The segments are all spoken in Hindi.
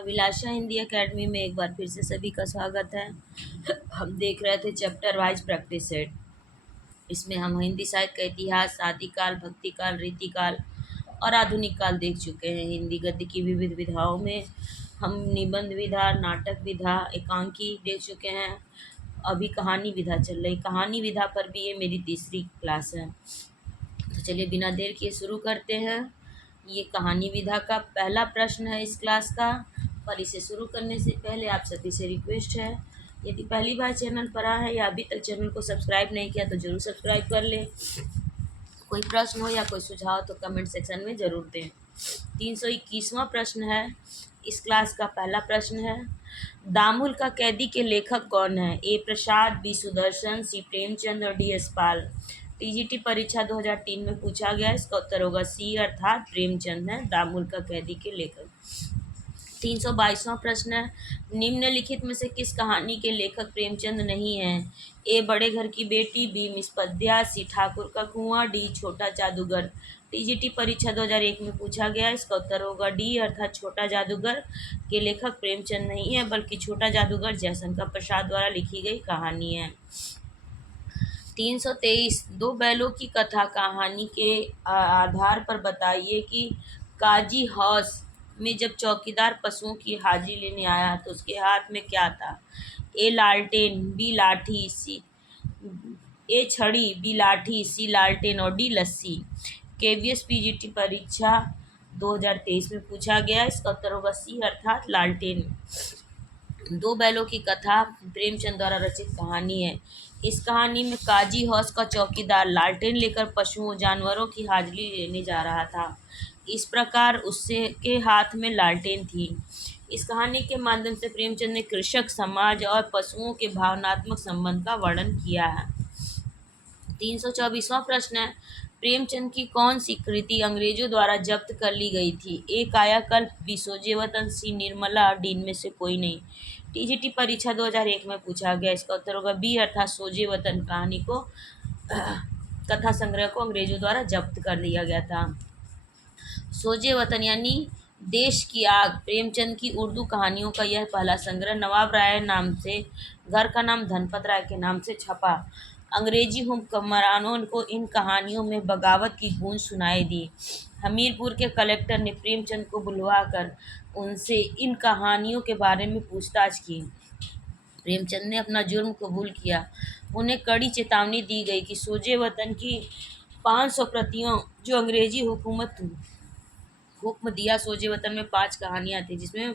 अभिलाषा हिंदी एकेडमी में एक बार फिर से सभी का स्वागत है। हम देख रहे थे चैप्टर वाइज प्रैक्टिस सेट। इसमें हम हिंदी साहित्य का इतिहास, आदिकाल, भक्तिकाल, रीतिकाल और आधुनिक काल देख चुके हैं। हिंदी गद्य की विविध विधाओं में हम निबंध विधा, नाटक विधा, एकांकी देख चुके हैं। अभी कहानी विधा चल रही। कहानी विधा पर भी ये मेरी तीसरी क्लास है। तो चलिए बिना देर किए शुरू करते हैं। ये कहानी विधा का पहला प्रश्न है इस क्लास का। पर इसे शुरू करने से पहले आप सभी से रिक्वेस्ट है, यदि पहली बार चैनल पर आया है या अभी तक चैनल को सब्सक्राइब नहीं किया तो जरूर सब्सक्राइब कर लें। कोई प्रश्न हो या कोई सुझाव तो कमेंट सेक्शन में ज़रूर दें। 321वां प्रश्न है इस क्लास का। पहला प्रश्न है, दामुल का कैदी के लेखक कौन है? ए प्रसाद, बी सुदर्शन, सी प्रेमचंद और डी यशपाल। टीजीटी परीक्षा 2003 में पूछा गया। इसका उत्तर होगा सी अर्थात प्रेमचंद है दामुल का कैदी के लेखक। 322वां प्रश्न है, निम्नलिखित में से किस कहानी के लेखक प्रेमचंद नहीं हैं? ए बड़े घर की बेटी, बी मिस पद्या, सी ठाकुर का कुआं, डी छोटा जादूगर। टीजीटी परीक्षा 2001 में पूछा गया। इसका उत्तर होगा डी अर्थात छोटा जादूगर के लेखक प्रेमचंद नहीं है, बल्कि छोटा जादूगर जयशंकर प्रसाद द्वारा लिखी गई कहानी है। 323, दो बैलों की कथा कहानी के आधार पर बताइए कि काजी हौस में जब चौकीदार पशुओं की हाजिरी लेने आया तो उसके हाथ में क्या था? ए लालटेन, बी लाठी, सी ए छड़ी, बी लाठी, सी लालटेन और डी लस्सी। केवीएस पीजीटी परीक्षा 2023 में पूछा गया। इसका उत्तर होगा सी अर्थात लालटेन। दो बैलों की कथा प्रेमचंद द्वारा रचित कहानी है। इस कहानी में काजी हौस का चौकीदार लालटेन लेकर पशुओं जानवरों की हाजिरी लेने जा रहा था। इस प्रकार उससे के हाथ में लालटेन थी। इस कहानी के माध्यम से प्रेमचंद ने कृषक समाज और पशुओं के भावनात्मक संबंध का वर्णन किया है। 324वां प्रश्न है, प्रेमचंद की कौन सी कृति अंग्रेजों द्वारा जब्त कर ली गई थी? ए कायाकल्प, बी सोजे वतन, सी निर्मला, डी इनमें से कोई नहीं। टीजीटी परीक्षा 2001 में पूछा गया। इसका उत्तर होगा बी अर्थात सोजे वतन कहानी को कथा संग्रह को अंग्रेजों द्वारा जब्त कर लिया गया था। सोजे वतन यानी देश की आग प्रेमचंद की उर्दू कहानियों का यह पहला संग्रह नवाब राय नाम से, घर का नाम धनपत राय के नाम से छपा। अंग्रेजी हुक्मरानों को इन कहानियों में बगावत की गूंज सुनाई दी। हमीरपुर के कलेक्टर ने प्रेमचंद को बुलवाकर उनसे इन कहानियों के बारे में पूछताछ की। प्रेमचंद ने अपना जुर्म कबूल किया। उन्हें कड़ी चेतावनी दी गई कि सोजे वतन की 500 प्रतियों जो अंग्रेजी हुक्म दिया। सोजे वतन में 5 कहानियाँ थी जिसमें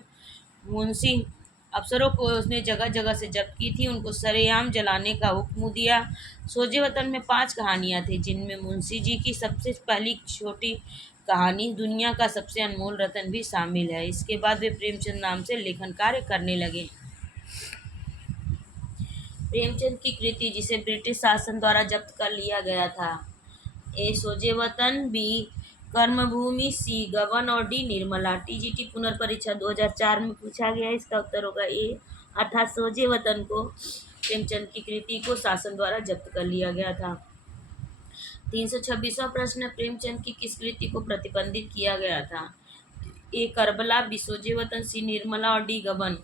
मुंशी अफसरों को उसने जगह जगह से जब्त की थी, उनको सरेआम जलाने का हुक्म दिया। सोजे वतन में 5 कहानियाँ थी जिनमें मुंशी जी की सबसे पहली छोटी कहानी दुनिया का सबसे अनमोल रतन भी शामिल है। इसके बाद वे प्रेमचंद नाम से लेखन कार्य करने लगे। प्रेमचंद की कृति जिसे ब्रिटिश शासन द्वारा जब्त कर लिया गया था। ए सोजे वतन, बी कर्मभूमि, सी गबन और डी निर्मला। टीजीटी पुनर्परीक्षा 2004 में पूछा गया। इसका उत्तर होगा ए अर्थात सोजे वतन को प्रेमचंद की कृति को शासन द्वारा जब्त कर लिया गया था। 326वां प्रश्न, प्रेमचंद की किस कृति को प्रतिबंधित किया गया था? ए करबला, बी सोजे वतन, सी निर्मला और डी गबन।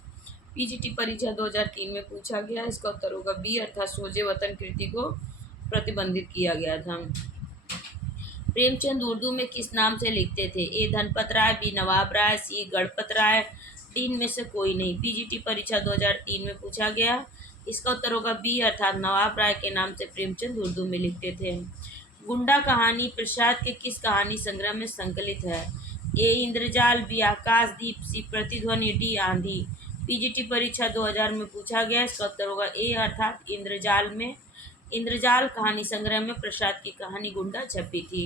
पीजीटी परीक्षा 2003 में पूछा गया। इसका उत्तर होगा बी अर्थात सोजे वतन कृति को प्रतिबंधित किया गया था। प्रेमचंद उर्दू में किस नाम से लिखते थे? ए धनपत राय, बी नवाब राय, सी गणपत राय, डी इनमें से कोई नहीं। पीजीटी परीक्षा 2003 में पूछा गया। इसका उत्तर होगा बी अर्थात नवाब राय के नाम से प्रेमचंद उर्दू में लिखते थे। गुंडा कहानी प्रसाद के किस कहानी संग्रह में संकलित है? ए इंद्रजाल, बी आकाशदीप, सी प्रतिध्वनि, डी आंधी। पीजीटी परीक्षा 2000 में पूछा गया। इसका उत्तर होगा ए अर्थात इंद्रजाल में। इंद्रजाल कहानी संग्रह में प्रसाद की कहानी गुंडा छपी थी।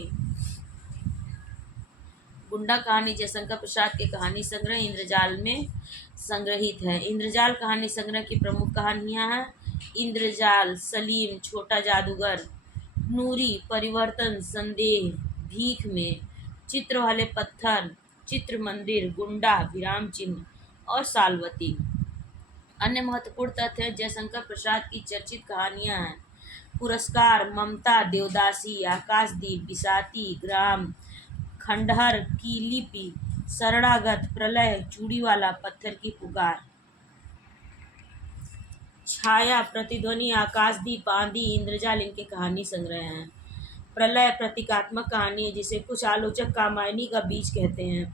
गुंडा कहानी जयशंकर प्रसाद के कहानी संग्रह इंद्रजाल में संग्रहित है। इंद्रजाल कहानी संग्रह की प्रमुख कहानियां हैं इंद्रजाल, सलीम, छोटा जादूगर, नूरी, परिवर्तन, संदेह, भीख में, चित्र वाले पत्थर, चित्र मंदिर, गुंडा, विराम चिन्ह और सालवती। अन्य महत्वपूर्ण तथ्य जयशंकर प्रसाद की चर्चित कहानियां हैं पुरस्कार, ममता, देवदासी, आकाशदीप, बिसाती, ग्राम, खंडहर की लिपि, शरणागत, प्रलय, चूड़ी वाला, पत्थर की पुकार। छाया, प्रतिध्वनि, आकाशदीप, आंधी, इंद्रजाल इनके कहानी संग्रह हैं। प्रलय प्रतीकात्मक कहानी है जिसे कुछ आलोचक कामायनी का बीज कहते हैं।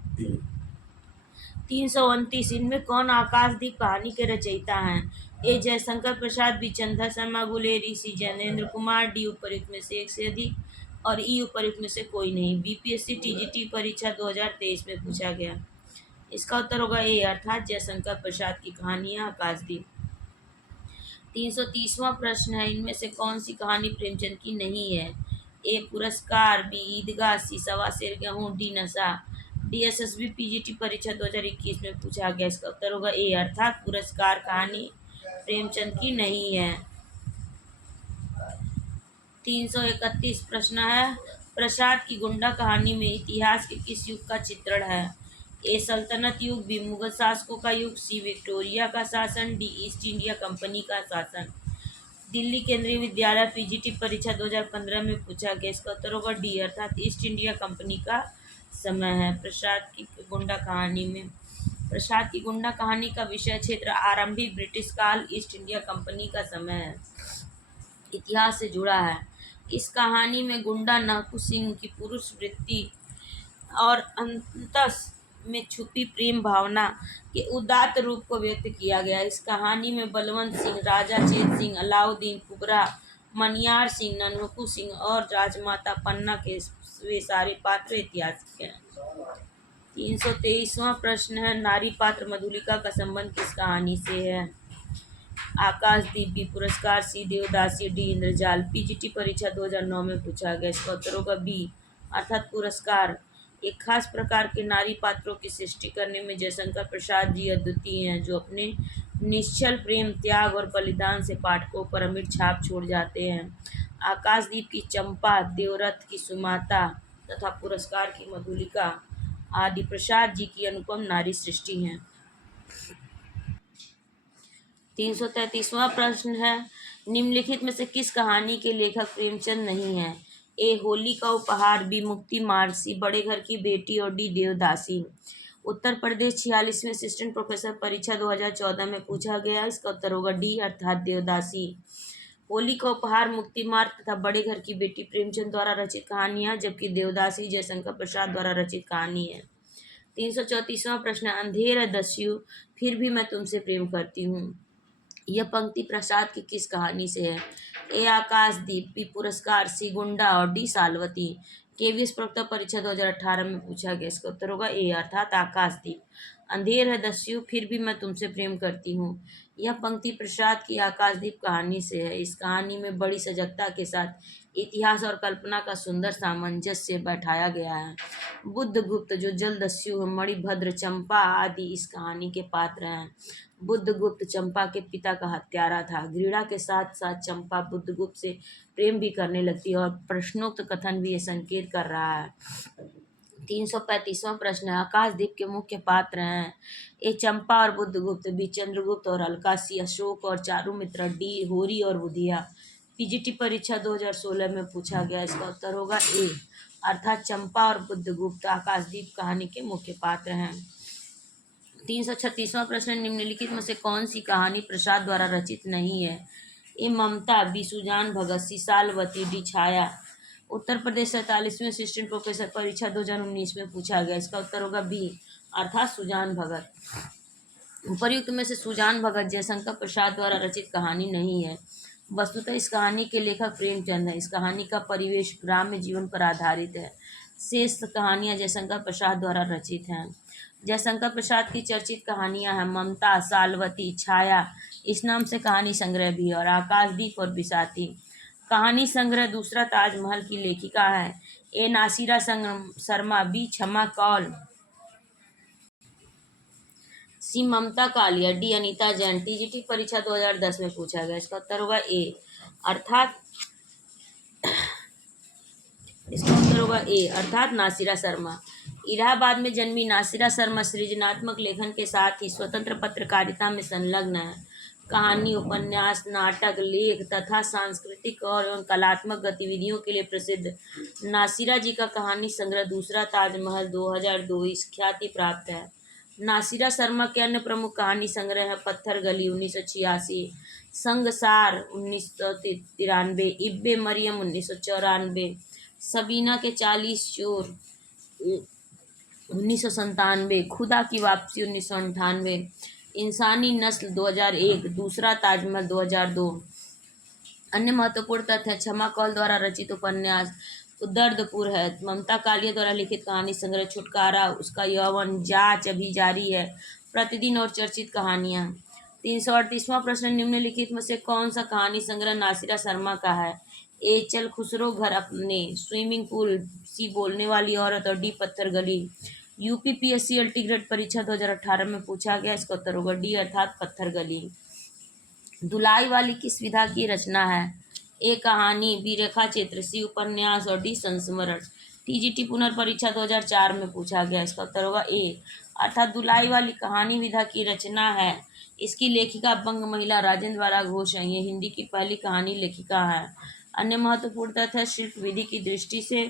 329 इनमें कौन आकाशदीप कहानी के रचयिता हैं? ए जयशंकर प्रसाद, बी चंद्र शर्मा गुलेरी, सी ज्ञानेंद्र कुमार, डी उपयुक्त में से एक से अधिक और ई उपयुक्त में से कोई नहीं। बीपीएससी टीजीटी परीक्षा 2023 में पूछा गया। इसका उत्तर होगा ए अर्थात जयशंकर प्रसाद की कहानियां आकाशदीप। 330वां प्रश्न है, इनमें से कौन सी कहानी प्रेमचंद की नहीं है? ए पुरस्कार, बी ईदगाह, सी सवा शेर गेहूं, डी नशा। डीएसएसबी पीजीटी परीक्षा 2021 में पूछा गया। इसका उत्तर होगा ए अर्थात पुरस्कार कहानी प्रेमचंद की नहीं है। 331 प्रश्न है, प्रसाद की गुंडा कहानी में इतिहास के किस युग का चित्रण है? ए सल्तनत युग, बी मुगल शासकों का युग, सी विक्टोरिया का शासन, डी ईस्ट इंडिया कंपनी का शासन। दिल्ली केंद्रीय विद्यालय पीजीटी परीक्षा 2015 में पूछा गया। इसका उत्तर होगा डी अर्थात ईस्ट इंडिया कंपनी का समय है। प्रसाद की गुंडा कहानी में प्रसाद की गुंडा कहानी का विषय क्षेत्र आरंभिक ब्रिटिश काल, ईस्ट इंडिया कंपनी का समय है, इतिहास से जुड़ा है। इस कहानी में गुंडा नाकू सिंह की पुरुष वृत्ति और अंतस में छुपी प्रेम भावना के उदात्त रूप को व्यक्त किया गया। इस कहानी में बलवंत सिंह, राजा चेत सिंह, अलाउद्दीन कुबरा, मनियार सिंह, ननकू सिंह और राजमाता पन्ना के वे सारे पात्र ऐतिहासिक हैं। 323वां प्रश्न है, नारी पात्र मधुलिका का संबंध किस कहानी से है? आकाशदीप, बी पुरस्कार, सी देवदासी, डी इंद्रजाल। पीजीटी परीक्षा 2009 में पूछा गया। इसका उत्तर होगा बी अर्थात पुरस्कार। एक खास प्रकार के नारी पात्रों की सृष्टि करने में जयशंकर प्रसाद जी अद्वितीय हैं, जो अपने निश्चल प्रेम, त्याग और बलिदान से पाठकों पर अमिट छाप छोड़ जाते हैं। आकाशदीप की चंपा, देवरथ की सुमाता तथा पुरस्कार की मधुलिका आदि प्रसाद जी की अनुपम नारी सृष्टि हैं। 333वां प्रश्न है, निम्नलिखित में से किस कहानी के लेखक प्रेमचंद नहीं है? ए होली का उपहार, बी मुक्ति मार्ग, सी बड़े घर की बेटी और डी देवदासी। उत्तर प्रदेश 46वें असिस्टेंट प्रोफेसर परीक्षा 2014 में पूछा गया। इसका उत्तर होगा डी अर्थात देवदासी। होली का उपहार, मुक्ति मार्ग तथा बड़े घर की बेटी प्रेमचंद द्वारा रचित कहानियां, जबकि देवदासी जयशंकर प्रसाद द्वारा रचित कहानी है। 334वां प्रश्न, अंधेर है दस्यु फिर भी मैं तुमसे प्रेम करती हूँ। यह पंक्ति प्रसाद की किस कहानी से है? ए आकाशदीप, बी पुरस्कार, सी गुंडा और डी सालवती। केवीएस प्रवक्ता परीक्षा 2018 में पूछा गया। इसका उत्तर होगा ए अर्थात आकाशदीप। अंधेर है दस्यु फिर भी मैं तुमसे प्रेम करती हूँ, यह पंक्ति प्रसाद की आकाशदीप कहानी से है। इस कहानी में बड़ी सजगता के साथ इतिहास और कल्पना का सुंदर सामंजस्य बैठाया गया है। बुद्धगुप्त जो जलदस्यु, मणिभद्र, चंपा आदि इस कहानी के पात्र हैं। बुद्धगुप्त चंपा के पिता का हत्यारा था। घृणा के साथ साथ चंपा बुद्धगुप्त से प्रेम भी करने लगती है और प्रश्नोक्त कथन भी ये संकेत कर रहा है। 335वां प्रश्न है, आकाशदीप के मुख्य पात्र हैं। ए चंपा और बुद्धगुप्त, बी चंद्रगुप्त और अलका, सी अशोक और चारुमित्र, डी होरी और बुधिया। पीजीटी परीक्षा 2016 में पूछा गया। इसका उत्तर होगा ए अर्थात चंपा और बुद्धगुप्त आकाशदीप कहानी के मुख्य पात्र हैं। 336वां प्रश्न, निम्नलिखित में से कौन सी कहानी प्रसाद द्वारा रचित नहीं है? ए ममता, बी सुजान भगत, सी सालवती, डी छाया। उत्तर प्रदेश 47वें असिस्टेंट प्रोफेसर परीक्षा 2019 में पूछा गया। इसका उत्तर होगा बी अर्थात सुजान भगत। उपर्युक्त में से सुजान भगत जयशंकर प्रसाद द्वारा रचित कहानी नहीं है। वस्तुतः इस कहानी के लेखक प्रेमचंद है। इस कहानी का परिवेश ग्राम्य जीवन पर आधारित है। शेष कहानियां जयशंकर प्रसाद द्वारा रचित हैं। जयशंकर प्रसाद की चर्चित कहानियां हैं ममता, सालवती, छाया, इस नाम से कहानी संग्रह भी है, और आकाशदीप और बिसाती। कहानी संग्रह दूसरा ताजमहल की लेखिका है। ए नासिरा शर्मा, बी क्षमा कौल, सी ममता कालिया, डी अनीता जैन। टीजीटी परीक्षा 2010 में पूछा गया। इसका उत्तर होगा ए अर्थात नासिरा शर्मा। इलाहाबाद में जन्मी नासिरा शर्मा सृजनात्मक लेखन के साथ ही स्वतंत्र पत्रकारिता में संलग्न है। कहानी, उपन्यास, नाटक, लेख तथा सांस्कृतिक और एवं कलात्मक गतिविधियों के लिए प्रसिद्ध नासिरा जी का कहानी संग्रह दूसरा ताजमहल 2002 इस ख्याति प्राप्त है। नासिरा शर्मा के अन्य प्रमुख कहानी संग्रह है पत्थर गली 1986, संगसार 1993, इब्बे मरियम 1994, सबीना के 40 चोर 1997, खुदा की वापसी 1998, इंसानी नस्ल 2001, दूसरा ताजमहल 2002। अन्य महत्वपूर्ण तथ्य क्षमा कौल द्वारा रचित उपन्यास दर्दपुर है, ममता कालिया द्वारा लिखित कहानी संग्रह छुटकारा, उसका यौवन, जांच अभी जारी है, प्रतिदिन और चर्चित कहानियाँ। 338वां प्रश्न, निम्नलिखित में से कौन सा कहानी संग्रह नासिरा शर्मा का है? ए चल खुसरो घर अपने, स्विमिंग पूल, सी बोलने वाली औरत और डी पत्थर गली। यूपीपीएससी अल्टीग्रेड परीक्षा 2018 में पूछा गया, इसका उत्तर होगा डी अर्थात पत्थर गली। धुलाई वाली किस विधा की रचना है? ए कहानी, बी रेखा चित्र, सी उपन्यास और डी संस्मरण। टीजीटी पुनर्परीक्षा 2004 में पूछा गया, इसका उत्तर होगा ए अर्थात धुलाई वाली कहानी विधा की रचना है। इसकी लेखिका बंग महिला राजेंद्र बाला घोष है, ये हिंदी की पहली कहानी लेखिका है। अन्य महत्वपूर्ण तथ्य, शिल्प विधि की दृष्टि से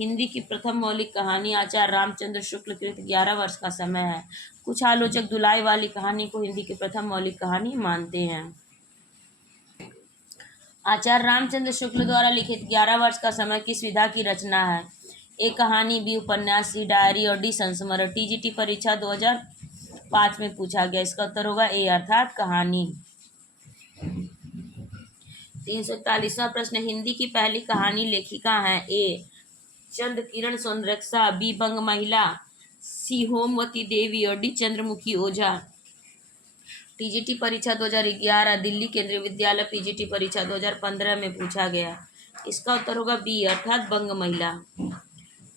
हिंदी की प्रथम मौलिक कहानी आचार्य रामचंद्र शुक्ल कृत 11 वर्ष का समय है। कुछ आलोचक धुलाई वाली कहानी को हिंदी की प्रथम मौलिक कहानी मानते हैं। आचार्य रामचंद्र शुक्ल द्वारा लिखित 11 वर्ष का समय किस विधा की रचना है? ए कहानी, बी उपन्यास, सी डायरी और डी संस्मरण। टीजीटी परीक्षा 2005 में पूछा गया, इसका उत्तर होगा ए अर्थात कहानी। 341वां प्रश्न, हिंदी की पहली कहानी लेखिका है? ए चंद किरण सौंदरक्षा, बी बंग महिला, सी होमवती देवी और डी चंद्रमुखी ओझा। टीजीटी परीक्षा 2011, दिल्ली केंद्रीय विद्यालय पीजीटी परीक्षा 2015 में पूछा गया, इसका उत्तर होगा बी अर्थात बंग महिला।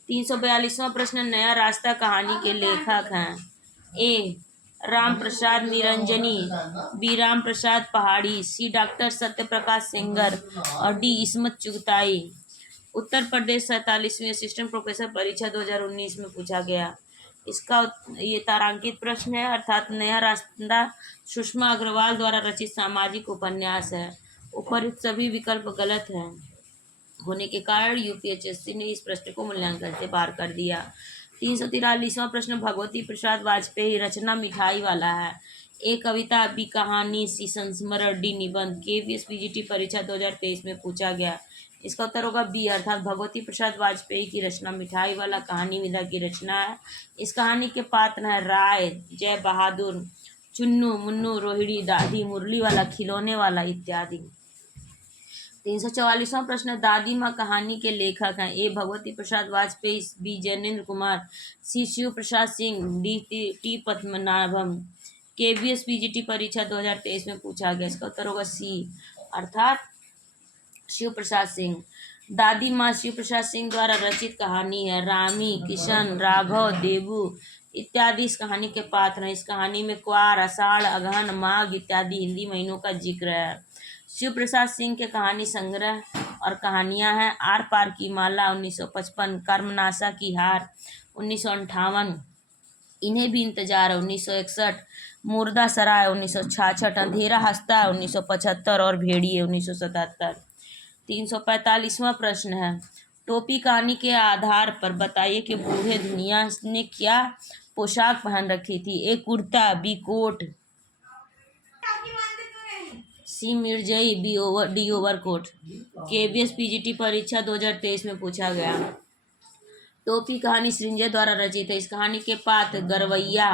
342वां प्रश्न, नया रास्ता कहानी के लेखक हैं? ए राम प्रसाद निरंजनी, बी राम प्रसाद पहाड़ी, सी डॉक्टर सत्यप्रकाश सेंगर और D Ismat Chughtai. Uttar Pradesh 47वीं assistant professor परीक्षा 2019 में पूछा गया, इसका ये तारांकित प्रश्न है अर्थात नया रास्ता सुषमा अग्रवाल द्वारा रचित सामाजिक उपन्यास है। उपरोक्त सभी विकल्प गलत हैं होने के कारण यूपीएससी ने इस प्रश्न को मूल्यांकन से पार कर दिया। 343वां प्रश्न, भगवती प्रसाद वाजपेयी रचना मिठाई वाला है? ए कविता, बी कहानी, सी संस्मरण, डी निबंध। केवीएस पीजीटी परीक्षा 2023 में पूछा गया, इसका उत्तर होगा बी अर्थात भगवती प्रसाद वाजपेयी की रचना मिठाई वाला कहानी विधा की रचना है। इस कहानी के पात्र हैं राय, जय बहादुर, चुन्नू, मुन्नू, रोहिणी, दादी, मुरली वाला, खिलौने वाला इत्यादि। 344वां प्रश्न, दादी माँ कहानी के लेखक हैं? A Bhagwati Prasad Vajpeyi, B Jainendra Kumar, C Shiv Prasad Singh, D T Padmanabham. KVS PGT परीक्षा 2023 में पूछा गया, इसका उत्तर होगा सी अर्थात शिव प्रसाद सिंह। दादी माँ शिव प्रसाद सिंह द्वारा रचित कहानी है। रामी, किशन, राघव, देबू इत्यादि इस कहानी के पात्र हैं। इस कहानी में क्वार, आषाढ़, अगहन, माघ इत्यादि हिंदी महीनों का जिक्र है। शिव प्रसाद सिंह के कहानी संग्रह और कहानियां हैं आर पार की माला 1955, कर्मनाशा की हार 1958, इन्हें भी इंतजार है 1961, मुर्दा सराय 1966, अंधेरा हंसता 1975 और भेड़िए 1977। 345वां प्रश्न है, टोपी कहानी के आधार पर बताइए कि बूढ़े दुनिया ने क्या पोशाक पहन रखी थी? A kurta, B coat, C मिर्जई, डी ओवरकोट। केवीएस पीजीटी परीक्षा 2023 में पूछा गया। टोपी कहानी सृंजय द्वारा रचित है। इस कहानी के पात्र गरवैया,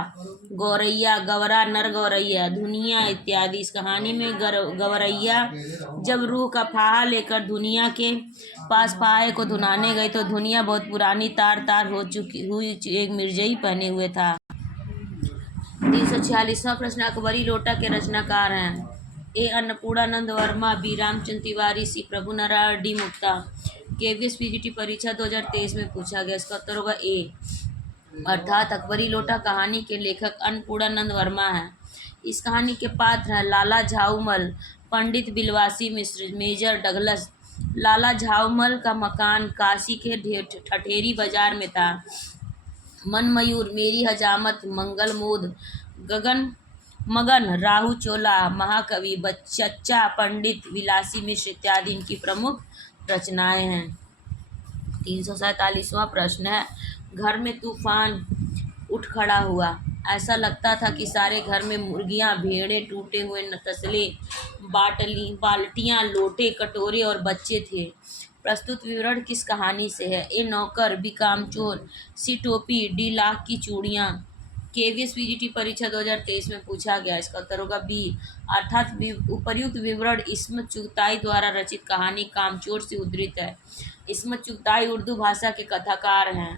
गौरैया, गवरा, नर गौरैया, धुनिया इत्यादि। इस कहानी में गवरैया जब रूह का फाहा लेकर दुनिया के पास फाहे को धुनाने गई तो दुनिया बहुत पुरानी तार तार हो चुकी हुई एक मिर्जई पहने हुए था। 346वां प्रश्न, अकबरी लोटा के रचनाकार हैं? ए अन्नपूर्णानंद वर्मा, बी रामचंद्र तिवारी, सी प्रभु नारायण, डी मुक्ता। केवीएस पीजीटी परीक्षा 2023 में पूछा गया, इसका उत्तर होगा ए अर्थात अकबरी लोटा कहानी के लेखक अन्नपूर्णानंद वर्मा हैं। इस कहानी के पात्र हैं लाला झाऊमल, पंडित बिलवासी मिश्र, मेजर डगलस। लाला झाऊमल का मकान काशी के ठठेरी बाजार में था। मन मयूर, मेरी हजामत, मंगल मोद, गगन मगन, राहु चोला, महाकवि, चच्चा, पंडित, विलासी मिश्र इत्यादि इनकी प्रमुख रचनाएं हैं। 347वां प्रश्न है, घर में तूफान उठ खड़ा हुआ, ऐसा लगता था कि सारे घर में मुर्गियां, भेड़ें, टूटे हुए तसले, बाल्टियां, लोटे, कटोरे और बच्चे थे। प्रस्तुत विवरण किस कहानी से है? ए नौकर, बी कामचोर, सी टोपी, डी लाख की चूड़ियाँ। केवीएस पीजीटी परीक्षा 2023 में पूछा गया, इसका उत्तर होगा बी। अर्थात उपर्युक्त विवरण इस्मत चुगताई द्वारा रचित कहानी कामचोर से उद्धृत है। इस्मत चुगताई उर्दू भाषा के कथाकार हैं।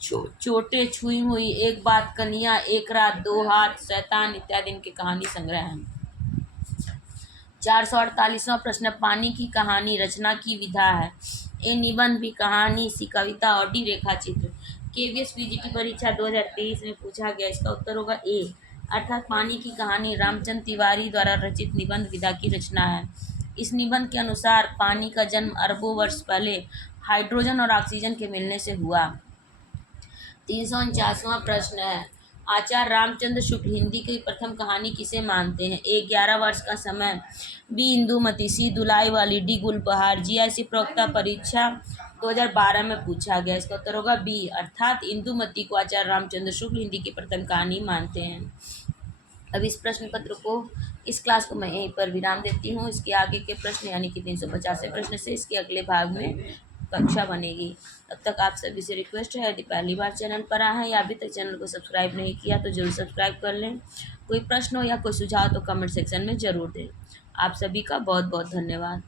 चोटे, छुई हुई, एक बात, कन्या, एक रात, दो हाथ, शैतान इत्यादि इनके कहानी संग्रह हैं। 448वां प्रश्न, पानी की कहानी रचना की विधा है? ए निबंध, बी कहानी, सी कविता और डी रेखा चित्र। केवीएस पीजीटी परीक्षा 2023 में पूछा गया, इसका उत्तर होगा ए। अर्थात पानी की कहानी रामचंद्र तिवारी द्वारा रचित निबंध विधा की रचना है। इस निबंध के अनुसार पानी का जन्म अरबों वर्ष पहले हाइड्रोजन और ऑक्सीजन के मिलने से हुआ। 349वां प्रश्न है, आचार्य रामचंद्र शुक्ल हिंदी की प्रथम कहानी किसे मानते हैं? ए 11 वर्ष का समय, बी इंदुमती, सी दुलाई वाली, डी गुलबहार। जीआईसी प्रवक्ता परीक्षा 2012 में पूछा गया, इसका उत्तर होगा बी। अर्थात इंदुमती को आचार्य रामचंद्र शुक्ल हिंदी की प्रथम कहानी मानते हैं। अब इस प्रश्न पत्र को, इस क्लास को मैं यहीं पर विराम देती हूँ। इसके आगे के प्रश्न यानी कि 350 प्रश्न से इसके अगले भाग में कक्षा बनेगी। तब तक आप सभी से रिक्वेस्ट है, यदि पहली बार चैनल पर आए हैं या अभी तक चैनल को सब्सक्राइब नहीं किया तो जरूर सब्सक्राइब कर लें। कोई प्रश्न हो या कोई सुझाव तो कमेंट सेक्शन में ज़रूर दें। आप सभी का बहुत बहुत धन्यवाद।